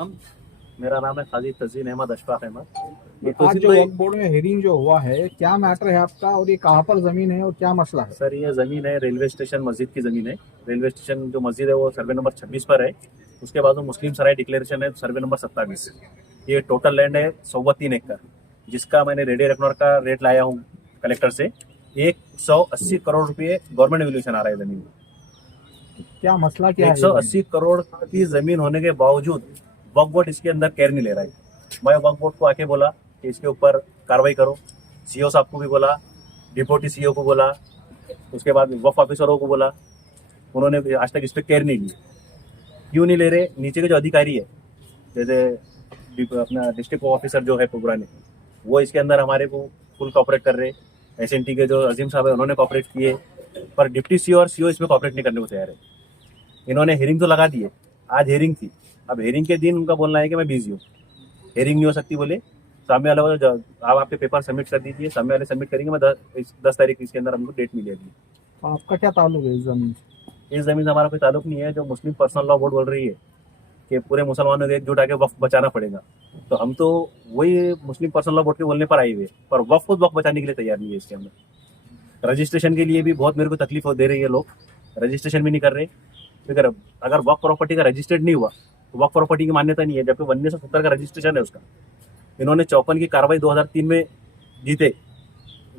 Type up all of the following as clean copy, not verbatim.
मेरा नाम है खालिद तज़ीन अहमद अशफाक अहमद। ये आज जो वक्फ बोर्ड में हियरिंग जो हुआ है, क्या मैटर है आपका और ये कहाँ पर जमीन है और क्या मसला है? सर, ये ज़मीन है रेलवे स्टेशन मस्जिद की ज़मीन है। रेलवे स्टेशन जो मस्जिद है वो सर्वे नंबर 26 पर है। उसके बाद मुस्लिम सराय डिक्लेरेशन है सर्वे नंबर 27। ये टोटल लैंड है 3 एकड़, जिसका मैंने रेडी रेकनर का रेट लाया हूँ कलेक्टर से। 180 करोड़ रुपये गवर्नमेंट वैल्यूएशन आ रहा है ज़मीन में। क्या मसला क्या है? 180 करोड़ की ज़मीन होने के बावजूद वक्फ बोर्ड इसके अंदर केयर नहीं ले रहा है। मैं वक्फ बोर्ड को आके बोला कि इसके ऊपर कार्रवाई करो। सीओ साहब को भी बोला, डिप्टी सीओ को बोला, उसके बाद वक्फ ऑफिसरों को बोला। उन्होंने आज तक इस पर केयर नहीं ली। क्यों नहीं ले रहे? नीचे के जो अधिकारी है, जैसे अपना डिस्ट्रिक्ट ऑफिसर जो है पुराने, वो इसके अंदर हमारे को फुल कॉपरेट कर रहे। SNT के जो अजीम साहब है उन्होंने कॉपरेट किए, पर डिप्टी सीओ और सीओ इसमें कॉपरेट नहीं करने को तैयार है। इन्होंने हेयरिंग तो लगा दी है, आज हेयरिंग थी। अब हेयरिंग के दिन उनका बोलना है कि मैं बिजी हूँ, हेयरिंग नहीं हो सकती। बोले सामने वाला बोला आप आपके पेपर सबमिट कर दीजिए, सामने वाले सबमिट करेंगे। मैं 10 तारीख इसके अंदर हमको डेट मिलेगी। आपका क्या ताल्लुक है इस जमीन से? इस जमीन से हमारा कोई ताल्लुक नहीं है। जो मुस्लिम पर्सनल लॉ बोर्ड बोल रही है कि पूरे मुसलमानों को एकजुट आके वक्फ बचाना पड़ेगा, तो हम तो वही मुस्लिम पर्सनल लॉ बोर्ड के बोलने पर आए हुए, पर वक्फ खुद वक्फ बचाने के लिए तैयार नहीं है। इसके अंदर रजिस्ट्रेशन के लिए भी बहुत मेरे को तकलीफ दे रही है। लोग रजिस्ट्रेशन भी नहीं कर रहे। अगर वक्फ प्रॉपर्टी का रजिस्टर्ड नहीं हुआ तो वक्फ प्रॉपर्टी की मान्यता नहीं है, जबकि 1970 का रजिस्ट्रेशन है उसका। इन्होंने 54 की कार्रवाई 2003 में जीते।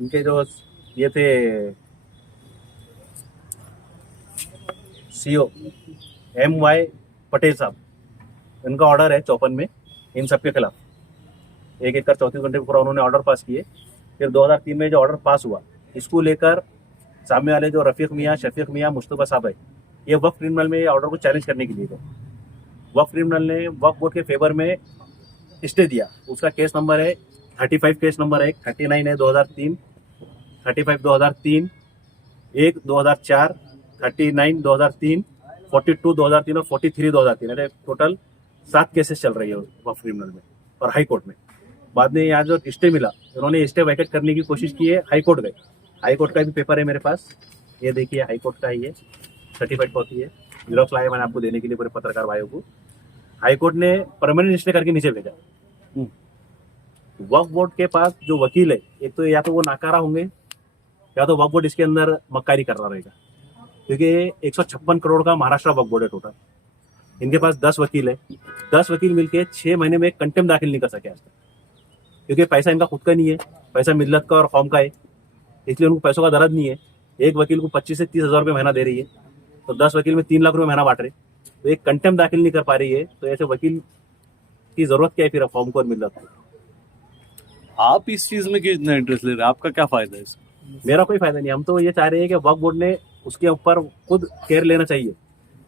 इनके जो ये थे सीओ MY पटेल साहब, इनका ऑर्डर है 54 में इन सब के खिलाफ। 1 एकड़ 34 घंटे पूरा उन्होंने ऑर्डर पास किए। फिर 2003 में जो ऑर्डर पास हुआ, इसको लेकर सामने वाले जो रफीक मियाँ, शफीक मियाँ, मुस्तफा साहब है, ये वक्फ ट्रिब्यूनल में ऑर्डर को चैलेंज करने के लिए गए। वक्फ ट्रिब्यूनल ने वक्फ बोर्ड के फेवर में स्टे दिया। उसका केस नंबर है 35, केस नंबर है 39 है 2003, 35 2003, 1 2004, 39 2003, 42 2003 और 43 2003। अरे टोटल 7 केसेस चल रही है वक्फ ट्रिब्यूनल में और हाई कोर्ट में। बाद में यहाँ जो स्टे मिला, उन्होंने स्टे वैकेट करने की कोशिश की है, हाई कोर्ट गए। हाई कोर्ट का भी पेपर है मेरे पास, ये देखिए हाई कोर्ट का ही है, सर्टिफाइड कॉपी है, जेरॉक्स लाया मैंने आपको देने के लिए पूरे पत्रकार भाइयों को। हाई कोर्ट ने परमानेंट स्टे करके नीचे भेजा। वक्फ बोर्ड के पास जो वकील है, एक तो या तो वो नाकारा होंगे या तो वक्फ बोर्ड इसके अंदर मक्कारी कर रहा रहेगा, क्योंकि 156 करोड़ का महाराष्ट्र वक्फ बोर्ड है टोटल। इनके पास 10 वकील है। 10 वकील मिलके 6 महीने में कंटेम्प्ट दाखिल नहीं कर सके आज तक, क्योंकि पैसा इनका खुद का नहीं है, पैसा मिल्लत का और कौम का है, इसलिए उनको पैसों का दर्द नहीं है। एक वकील को 25 से 30 हज़ार रुपये महीना दे रही है, तो 10 वकील में 3 लाख रुपये महीना बांट रहे, तो एक कंटेम्प्ट दाखिल नहीं कर पा रही है। तो ऐसे वकील की जरूरत क्या है फिर कौम को और मिल्लत को? आप इस चीज में क्यों इतना इंटरेस्ट ले रहे हैं? आपका क्या फायदा है इसमें? मेरा कोई फायदा नहीं। हम तो ये चाह रहे हैं कि वक्फ बोर्ड ने उसके ऊपर खुद केयर लेना चाहिए।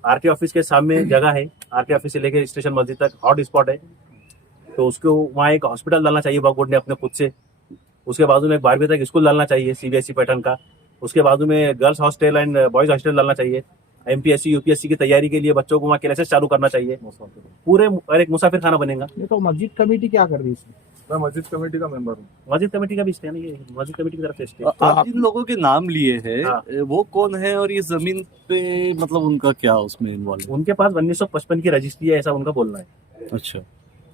RT ऑफिस के सामने जगह है, RT ऑफिस से लेकर स्टेशन मस्जिद तक हॉट स्पॉट है, तो उसको वहाँ एक हॉस्पिटल डालना चाहिए वक्फ बोर्ड ने अपने खुद से। उसके बाजू में एक 12वीं तक स्कूल डालना चाहिए CBSE पैटर्न का। उसके बाजू में girls hostel and boys hostel डालना चाहिए। MPSC UPSC की तैयारी के लिए बच्चों को वहाँ क्लासेस चालू करना चाहिए पूरे, और एक मुसाफिर खाना बनेगा। ये तो मस्जिद कमेटी क्या कर रही है इसमें? मैं मस्जिद कमेटी का मेंबर हूँ। मस्जिद कमेटी का भी स्टे नहीं है, मस्जिद कमेटी की तरफ से स्टे। तो आप जिन लोगों के नाम लिए हैं, हाँ। वो कौन है और ये जमीन पे मतलब उनका क्या उसमें इन्वॉल्व? उनके पास 1955 की रजिस्ट्री है, ऐसा उनका बोलना है। अच्छा,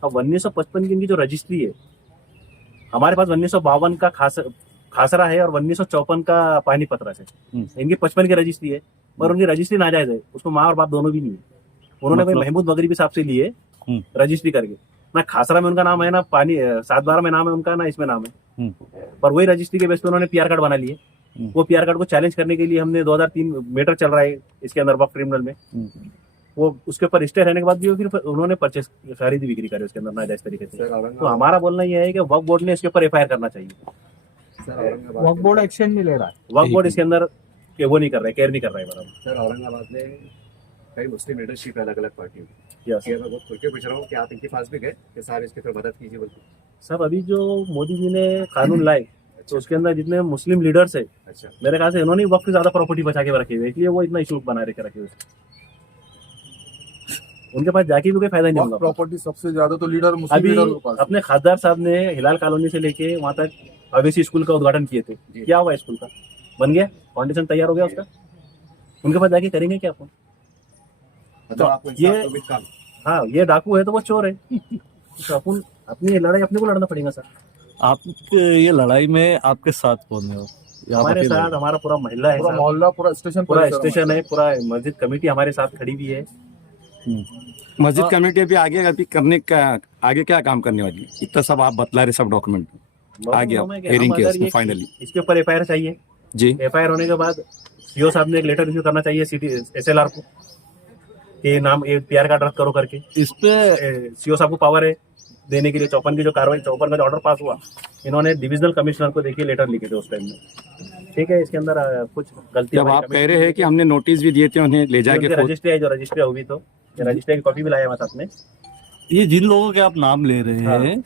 अब 1955 की इनकी जो रजिस्ट्री है, हमारे पास 1952 का खासरा है और 1954 का पानीपतरा से। इनकी 55 की रजिस्ट्री है, पर उनकी रजिस्ट्री नाजायज है। उसको माँ और बाप दोनों भी नहीं है। उन्होंने भाई महमूद मगरिबी साहब से लिए रजिस्ट्री करके, ना खासरा में उनका नाम है, ना पानी 7/12 में नाम है उनका, ना इसमें नाम है, पर वही रजिस्ट्री के बेस पे उन्होंने PR कार्ड बना लिए। वो PR कार्ड को चैलेंज करने के लिए हमने 2003 मैटर चल रहा है इसके अंदर वक्फ ट्रिब्यूनल में। वो उसके ऊपर स्टे रहने के बाद भी फिर उन्होंने परचेस खरीदी बिक्री करी उसके अंदर नाजायज तरीके से। तो हमारा बोलना यह है कि वक्फ बोर्ड ने इसके ऊपर FIR करना चाहिए। वक्फ बोर्ड एक्शन नहीं ले रहा है। वक्फ बोर्ड इसके अंदर वो नहीं कर रहा है, केयर नहीं कर रहा है बराबर। सर, औरंगाबाद में कई मुस्लिम लीडरशिप है अलग अलग पार्टियों की। यस मैं बहुत खुल के पूछ रहा हूँ कि आप इनके पास भी गए कि साहब इसकी फिर मदद कीजिए बोलते? सब अभी जो मोदी जी ने कानून लाए, तो उसके अंदर जितने मुस्लिम लीडर्स है, अच्छा, मेरे ख्याल से इन्होंने वक्त से ज्यादा प्रॉपर्टी बचा के रखी हुई है, इसलिए वो इतना इशू बना रखे हुए। उनके पास जाके भी कोई फायदा नहीं होगा। प्रॉपर्टी सबसे ज्यादा तो लीडर मुस्लिम अभी लीडर के पास है। अपने खासदार साहब ने हिलाल कॉलोनी से लेके वहां तक अवेसी स्कूल का उद्घाटन किए थे। क्या हुआ स्कूल का? बन गया, फाउंडेशन तैयार हो गया उसका। उनके पास जाके करेंगे क्या? मतलब आपको ये इंसाफ तो भी काम हाँ, ये डाकू है तो वो चोर है। तो अपन अपनी लड़ाई अपने को लड़ना पड़ेगा सर। आप ये लड़ाई में आपके साथ कौन है? या आप हमारे अकेले साथ हो? हमारा पूरा महिला है पूरा साहब। मोहल्ला, पूरा स्टेशन, पूरा स्टेशन है, पूरा मस्जिद कमेटी हमारे साथ खड़ी हुई है। मस्जिद कमेटी अभी करने का आगे क्या काम करने वाली है? इतना सब आप बतला रहे, सब डॉक्यूमेंट आगे हम है कि हेयरिंग हम केस अगर में ये- फाइनली इसके ऊपर एफआईआर चाहिए। जी एफआईआर होने के बाद सीओ साहब ने एक लेटर इश्यू करना चाहिए सिटी एसएलआर को कि नाम ये पीआर कार्ड रद्द करो करके। इस पे सीओ साहब को पावर है देने के लिए। 54 की जो कार्रवाई, 54 का जो ऑर्डर पास हुआ, इन्होंने डिविजनल कमिश्नर को देखिए लेटर लिखे थे उस टाइम में। ठीक है, इसके अंदर कुछ गलती जब आप कह रहे हैं कि हमने नोटिस भी दिए थे उन्हें ले जाके खुद रजिस्ट्री है, जो रजिस्ट्री हुई तो रजिस्ट्री की कॉपी भी लाया मैं साथ में। ये जिन लोगों के आप नाम ले रहे हैं,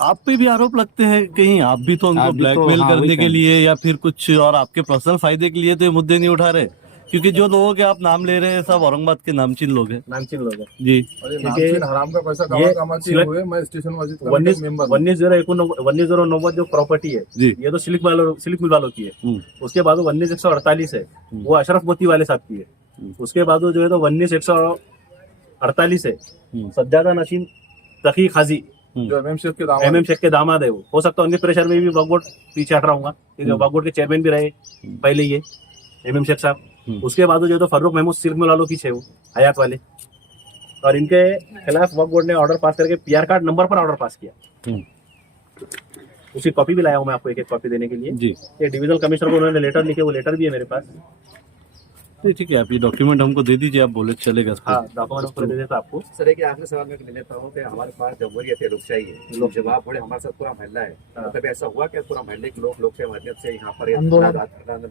आप पे भी आरोप लगते हैं कहीं आप भी तो उनको आप भी तो, ब्लैकमेल हाँ, करने वही के कहें। लिए या फिर कुछ और आपके पर्सनल फायदे के लिए तो ये मुद्दे नहीं उठा रहे? क्योंकि जो लोगों के आप नाम ले रहे हैं सब औरंगाबाद के नामचीन लोग हैं। नामचीन लोग हैं जी। क्योंकि हराम का पैसा ये कमाते सिलेक्ट- हुए मैं स्टेशन मस्जिद कमेटी 19,090 जो प्रॉपर्टी है, जी। ये तो सिल्क मिल वालों की है। उसके बाद 19,148 है, वो अशरफ मोती वाले साहब की है। उसके बाद जो है तो 19,148 है, सज्जादा नशीन तकी खाजी जो एमएम शेख के एमएम शेख के दामाद है। वो हो सकता है उनके प्रेशर में भी वक्फ बोर्ड पीछे हट रहा हूँ, क्योंकि वक्फ बोर्ड के चेयरमैन भी रहे पहले ये एमएम शेख साहब। उसके बाद जो है तो फर्रुख महमूद सिल्क मिल वालों पीछे वो हयात वाले, और इनके खिलाफ वक्फ बोर्ड ने ऑर्डर पास करके पीआर कार्ड नंबर पर ऑर्डर पास किया। उसकी कॉपी भी लाया हूँ मैं आपको, एक कॉपी देने के लिए। जी ये डिविजनल कमिश्नर को उन्होंने लेटर लिखे, वो लेटर भी है मेरे पास। तो ठीक है, आप ये डॉक्यूमेंट हमको दे दीजिए, आप बोले चलेगा इसको। हाँ, डॉक्यूमेंट पूरे दे देता आपको। सर एक आखिरी सवाल मैं ले लेता हूँ कि हमारे पास जमहूरियत है, लोकशाही है, लोग जवाब बड़े हमारे साथ पूरा महल्ला है। हाँ। कभी ऐसा हुआ कि पूरा महल्ले के लोग लोकशाही माध्यम से यहाँ पर आंदोलन।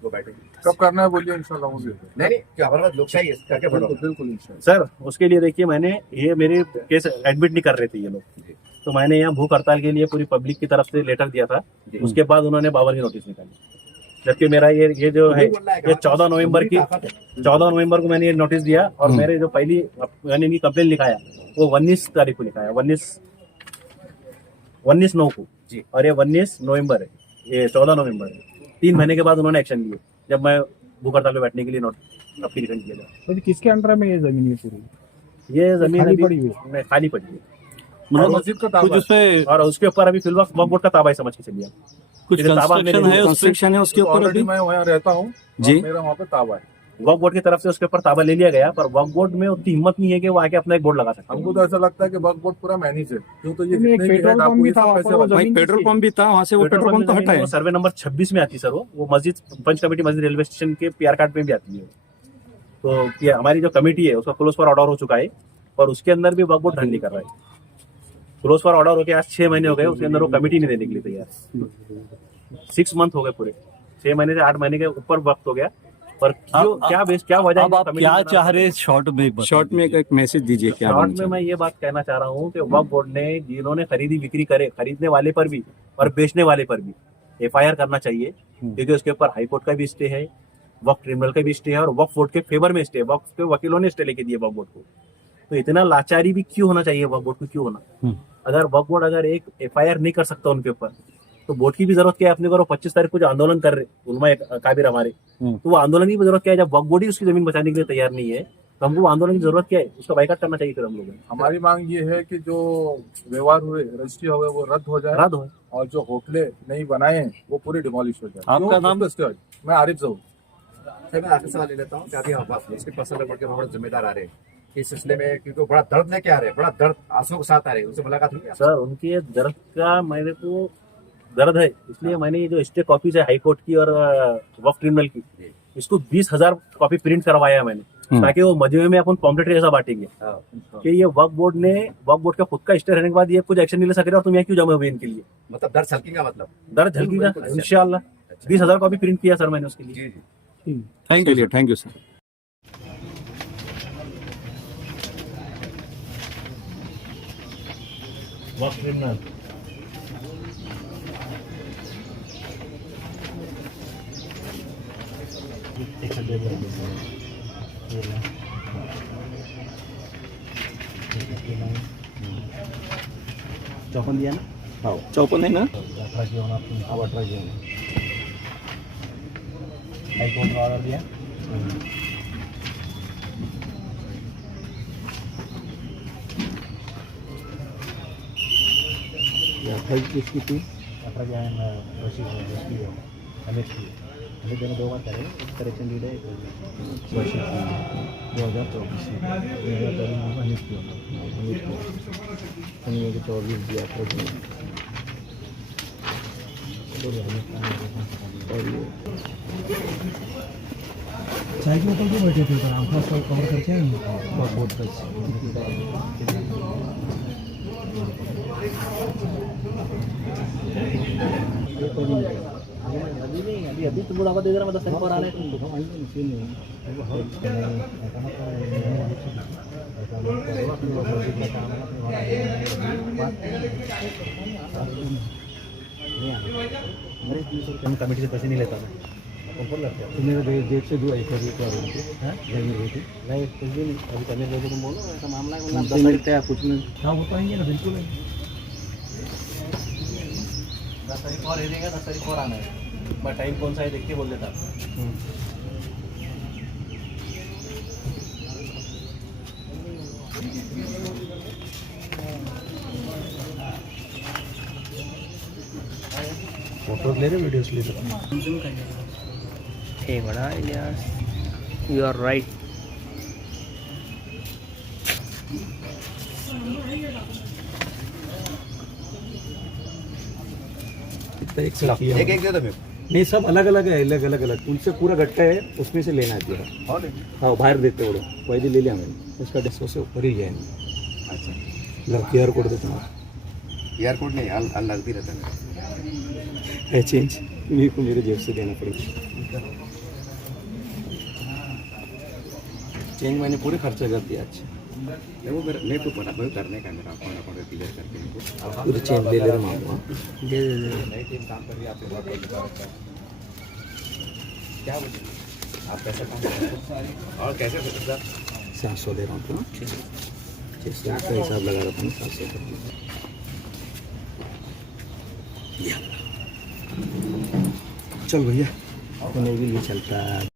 को बैठे? कब करना है बोलिए, इंशाल्लाह वो भी होगा। नहीं, क्या हमारे पास लोकशाही है, करके बढ़ो। बिल्कुल इंशाल्लाह। सर, उसके लिए देखिए, मैंने ये मेरे केस एडमिट नहीं कर रहे थे ये लोग, तो मैंने यहाँ भूख हड़ताल के लिए पूरी पब्लिक की तरफ से लेटर दिया था। उसके बाद उन्होंने 52 की नोटिस निकाली, जबकि मेरा ये जो है ये 14 नवंबर को मैंने ये नोटिस दिया, और मेरे जो पहली मैंने इनकी कंप्लेन लिखाया वो 19 तारीख को लिखाया, 19/9 को जी। और ये 19 नवंबर है, ये 14 नवंबर है। 3 महीने के बाद उन्होंने एक्शन लिए, जब मैं भूख हड़ताल पे बैठने के लिए एप्लीकेशन किया था। तो किसके अंडर में ये जमीन है पूरी? ये जमीन खाली अभी पड़ी हुई नहीं, खाली पड़ी है, मतलब मस्जिद का कुछ ताबा उसपे और उसके ऊपर अभी फिलहाल वक्फ बोर्ड का ताबा ही समझ के चलिए। कुछ इधर ताबा कंस्ट्रक्शन मेरे है उसपे? कंस्ट्रक्शन है उसके ऊपर ऑलरेडी अभी मैं वहाँ रहता हूँ जी। मेरा वहाँ पे ताबा है। वक्फ बोर्ड की तरफ से उसके ऊपर ताबा ले लिया गया, पर वक्फ बोर्ड में उतनी हिम्मत नहीं है कि वो आके अपना एक बोर्ड लगा सकते हमको हैं। तो ऐसा लगता है कि वक्फ बोर्ड पूरा मैनेज है, क्यों तो ये इसमें एक जितने भी पेट्रोल है पंप डाकू भी ये था सब वहाँ पैसे पर, वो वाले। भाई जमीन पेट्रोल किसकी? पंप भी था, वहाँ से वो पेट्रोल पंप तो हटा है। वो सर्वे नंबर 26 में आती सर, वो मस्जिद पंच कमेटी मस्जिद रेलवे स्टेशन के पीआर कार्ड में भी आती है। तो ये हमारी जो कमेटी है उसका क्लोज फॉर ऑर्डर हो चुका है, और उसके अंदर भी वक्फ बोर्ड ढंग नहीं कर रहा है। क्लोज फॉर ऑर्डर हो गया, आज 6 महीने हो गए, उसके अंदर वो कमेटी नहीं देने के लिए तैयार। 6 मंथ हो गए पूरे, 6 महीने से 8 महीने के ऊपर वक्त हो गया, पर क्यों, क्या वजह है अब आप कमेटी क्या नहीं बना चाह रहे हैं शॉर्ट में? एक शॉर्ट में एक मैसेज दीजिए क्या शॉर्ट बोलना में मैं ये बात कहना चाह रहा हूँ कि वक्फ बोर्ड ने जिन्होंने खरीदी बिक्री करे, खरीदने वाले पर भी और बेचने वाले पर भी एफआईआर करना चाहिए, क्योंकि उसके ऊपर हाई कोर्ट का भी स्टे है, वक्फ ट्रिब्यूनल का भी स्टे है, और वक्फ बोर्ड के फेवर में स्टे है। वक्फ के वकीलों ने स्टे लेके दिए वक्फ बोर्ड को, तो इतना लाचारी भी क्यों होना चाहिए वक्फ बोर्ड को, क्यों होना? अगर वक्फ बोर्ड अगर एक एफआईआर नहीं कर सकता उनके ऊपर, तो बोर्ड की भी जरूरत क्या है अपने को? 25 तारीख को जो आंदोलन कर रहे उलमा काबिर हमारे, तो वो आंदोलन की भी जरूरत क्या है? जब वक्फ बोर्ड ही उसकी जमीन बचाने के लिए तैयार नहीं है, तो हमको आंदोलन की जरूरत क्या है? उसका बाइकाट करना चाहिए फिर हम लोगों को। हमारी मांग ये है कि जो व्यवहार हुए, रजिस्ट्री हुए, वो रद्द हो जाए, रद्द हो। और जो होटलें नहीं बनाए हैं वो पूरी डिमोलिश हो जाए। आपका नाम? मैं आरिफ जहूर। सर मैं आखिरी सवाल ले लेता हूँ कि अभी हम मुस्लिम पर्सनल बोर्ड के बहुत जिम्मेदार आ रहे हैं इस सिलसिले में, क्योंकि बड़ा दर्द लेके आ रहे हैं, बड़ा दर्द आंसू के साथ आ रहे हैं, उनसे मुलाकात हुई है? सर, उनके दर्द का मेरे को दर्द है, इसलिए मैंने ये जो स्टे कॉपीज है हाई कोर्ट की और वक्फ ट्रिब्यूनल की, इसको 20,000 कॉपी प्रिंट करवाया मैंने, ताकि वो मजमे में अपन पॉम्पलेट जैसा बांटेंगे कि ये वक्फ बोर्ड का खुद का स्टे रहने के बाद ये कुछ एक्शन नहीं ले सक रहे, और तुम यहाँ क्यों जमे हुए इनके लिए? मतलब दर्द झलकेगा, मतलब दर्द झलकेगा इंशाल्लाह। 20,000 कॉपी प्रिंट किया सर मैंने उसके लिए। जी जी। Thank you sir. वक्फ ट्रिब्यूनल चौपन दिया ना? हाँ चौपन है ना? 18 की होना, अब 18 की होना। हाई कोर्ट का ऑर्डर दिया। फर्स्ट किसकी थी? हमें दोनों 2 बार करें, एक करेक्शन लीड है, एक 2024 में 24 दिया था और ये चाय के ऊपर क्यों बैठे थे सर? आंखों सब कवर करके आए हैं? बहुत अच्छा अभी नहीं, अभी तो बुढ़ापा दे रहा, मतलब 10 पर आने कमेटी से पैसे नहीं लेता मैं, कौन लगता है मेरे जेब से जो एक नहीं कुछ भी नहीं, अभी कमेटी लेके तुम बोलो ऐसा मामला है, हमसे मिलते हैं कुछ नहीं। हाँ वो पाएंगे ना, बिल्कुल है। 10 तारीख और देगा, 10 तारीख और आना है, मैं टाइम कौन सा है देख के बोल देता। फोटोज ले रहे, वीडियोस ले रहे। Hey, bada Ilyas, you are right. एक से किया एक दे दो मेरे को। नहीं, सब अलग अलग है, अलग अलग अलग तुमसे पूरा गट्टा है, उसमें से लेना है तेरा। हाँ बाहर देते वो वैसे ले लिया मैंने, उसका 150 से ऊपर ही जाएंगे। अच्छा QR कोड दे तुम्हारा QR कोड नहीं, अलग भी रहता है। है चेंज, मेरे को मेरे जेब से देना पड़ेगा। चेंज मैंने पूरे खर्चा कर दिया। अच्छा वो मेरे को पता करने का, मेरा अकाउंट क्लियर करके मेरे को। पूरे चेंज ले ले रहा हूँ। दे नई टीम काम कर रही है, आपसे बहुत बहुत धन्यवाद। क्या बोले आप कैसे काम कर रहे हो और कैसे सर? 700 दे रहा हूँ तो 600 का हिसाब लगा रहा था, 700 कर दिया। चल भैया, अपने भी लिए चलता है।